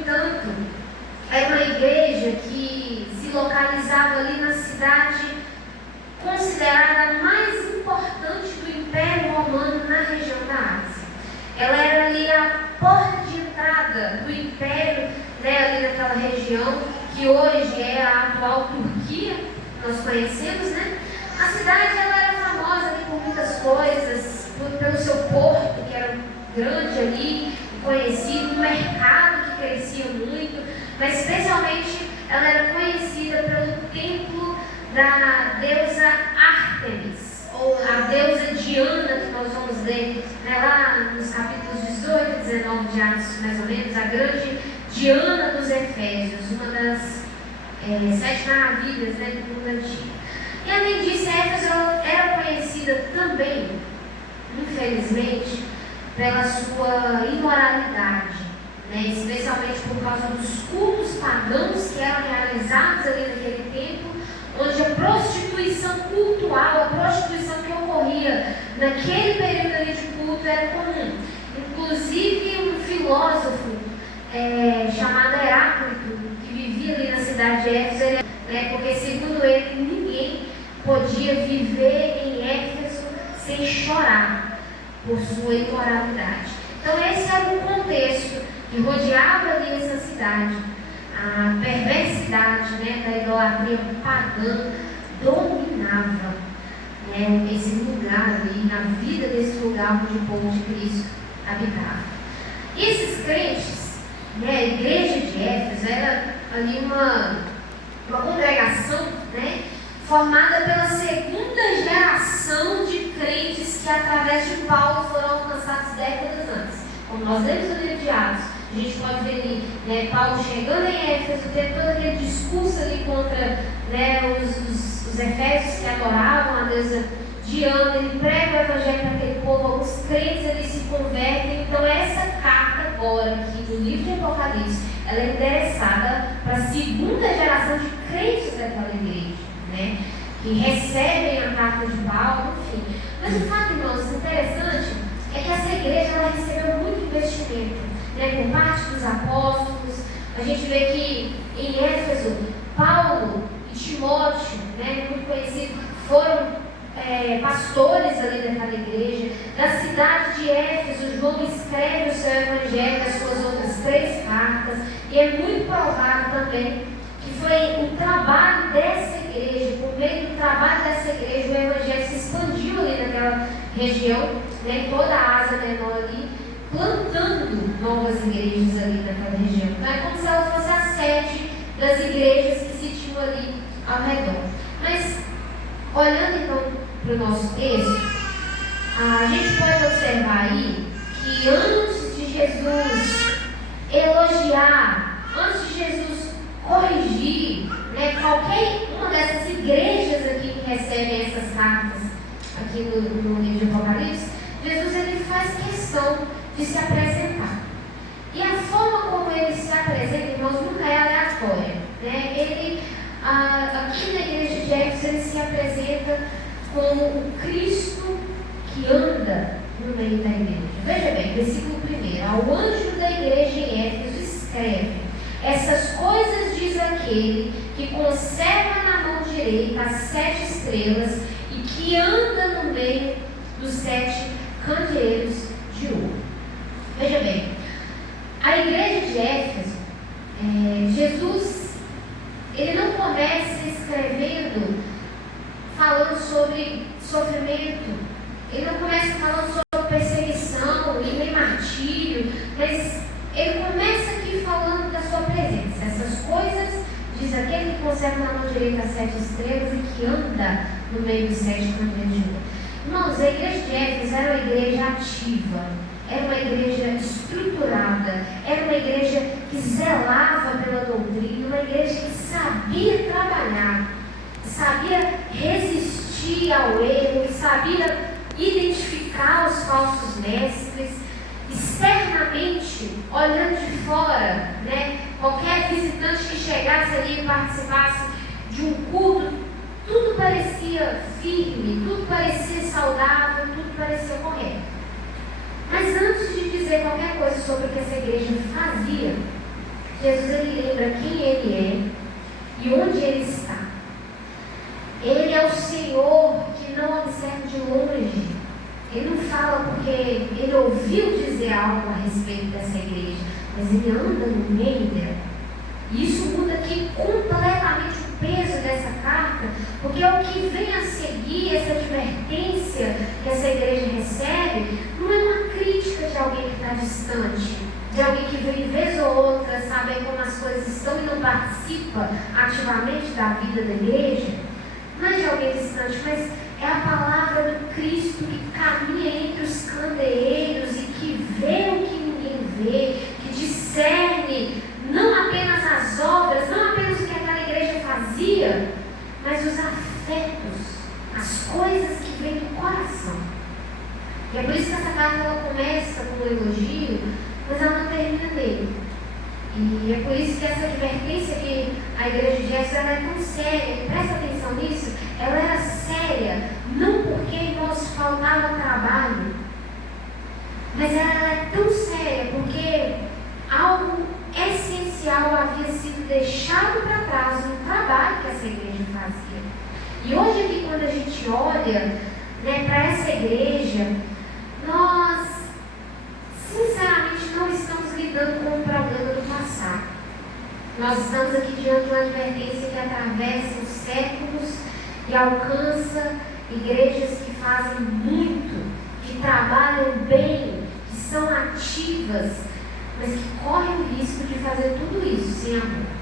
entanto, era uma igreja que se localizava ali na cidade considerada a mais importante do Império Romano na região da Ásia. Ela era ali a porta de entrada do Império, ali naquela região, que hoje é a atual Turquia, nós conhecemos, né? A cidade ela era famosa ali por muitas coisas, pelo seu porto, que era grande ali, conhecido, um mercado que crescia muito, mas especialmente ela era conhecida pelo templo da deusa Ártemis, ou a deusa Diana, que nós vamos ler, lá nos capítulos 18 e 19 de Atos, mais ou menos, a grande Diana dos Efésios, uma das 7 maravilhas, do mundo antigo. E além disso, Éfeso era conhecida também, infelizmente, pela sua imoralidade, especialmente por causa dos cultos pagãos que eram realizados ali naquele tempo, onde a prostituição cultural, a prostituição que ocorria naquele período ali de culto era comum. Inclusive um filósofo chamado Heráclito, que vivia ali na cidade de Éfeso, porque segundo ele ninguém podia viver em Éfeso sem chorar por sua imoralidade. Então esse era o contexto que rodeava ali essa cidade. A perversidade da idolatria pagã dominava esse lugar ali, na vida desse lugar onde o povo de Cristo habitava. E esses crentes, a igreja de Éfeso era ali uma congregação formada pela segunda geração de crentes que através de Paulo foram alcançados décadas antes. Como nós lemos no livro de Atos, a gente pode ver ali, Paulo chegando em Éfeso, tendo todo aquele discurso ali contra os efésios que adoravam a deusa Diana, ele prega o evangelho para aquele povo, alguns crentes ali se convertem. Então essa carta agora aqui do livro de Apocalipse, ela é endereçada para a segunda geração de crentes daquela igreja, que recebem a carta de Paulo, enfim. Mas o fato, irmãos, interessante é que essa igreja ela recebeu muito investimento, por parte dos apóstolos. A gente vê que em Éfeso, Paulo e Timóteo, muito conhecido, foram pastores ali daquela igreja. Na cidade de Éfeso, João escreve o seu evangelho, as suas outras 3 cartas, e é muito provável também que foi o trabalho dessa igreja, por meio do trabalho dessa igreja, o evangelho se expandiu ali naquela região, em toda a Ásia Menor ali, plantando novas igrejas ali naquela região. Então é como se ela fosse a sede das igrejas que se tinham ali ao redor. Mas, olhando então para o nosso texto, a gente pode observar aí que antes de Jesus elogiar, antes de Jesus corrigir, qualquer uma dessas igrejas aqui que recebem essas cartas aqui no livro de Apocalipse, Jesus ele faz questão de se apresentar. E a forma como ele se apresenta, irmãos, nunca é aleatória. Ele, aqui na igreja de Éfeso, ele se apresenta como o Cristo que anda no meio da igreja. Veja bem, versículo 1. Ao anjo da igreja em Éfeso escreve: essas coisas diz aquele que conserva na mão direita as 7 estrelas e que anda no meio dos 7 candeeiros de ouro. Veja bem, a igreja de Éfeso, Jesus, ele não começa escrevendo, falando sobre sofrimento, ele não começa falando sobre perseguição e nem martírio, mas ele começa aqui falando da sua presença. Essas coisas, diz aquele que conserva na mão direita as 7 estrelas e que anda no meio dos 7 candeeiros de ouro. Irmãos, a igreja de Éfeso era uma igreja ativa, era uma igreja estruturada, era uma igreja que zelava pela doutrina, uma igreja que sabia trabalhar, sabia resistir ao erro, que sabia identificar os falsos mestres. Externamente, olhando de fora, qualquer visitante que chegasse ali e participasse de um culto, tudo parecia firme, tudo parecia saudável, tudo parecia correto. Mas antes de dizer qualquer coisa sobre o que essa igreja fazia, Jesus, ele lembra quem ele é e onde ele está. Ele é o Senhor que não observa de longe. Ele não fala porque ele ouviu dizer algo a respeito dessa igreja, mas ele anda no meio dela. E isso muda aqui completamente o peso dessa carta, porque o que vem a seguir, essa advertência que essa igreja recebe, não é uma crítica de alguém que está distante, de alguém que vem vez ou outra saber como as coisas estão e não participa ativamente da vida da igreja. Não é de alguém distante, mas é a palavra do Cristo que caminha entre os candeeiros e que vê o que ninguém vê, que discerne não apenas as obras, não apenas o que aquela igreja fazia, mas os afetos, as coisas que vêm do coração. E é por isso que essa carta ela começa com um elogio, mas ela não termina nele. E é por isso que essa advertência que a igreja de Éfeso ela é tão séria, e presta atenção nisso, ela era séria, não porque, irmãos, faltava trabalho, mas ela é tão séria porque algo essencial havia sido deixado para trás no trabalho que essa igreja fazia. E hoje aqui, quando a gente olha, né, para essa igreja, nós sinceramente não estamos lidando com o problema do passado. Nós estamos aqui diante de uma advertência que atravessa os séculos e alcança igrejas que fazem muito, que trabalham bem, que são ativas, mas que correm o risco de fazer tudo isso sem amor.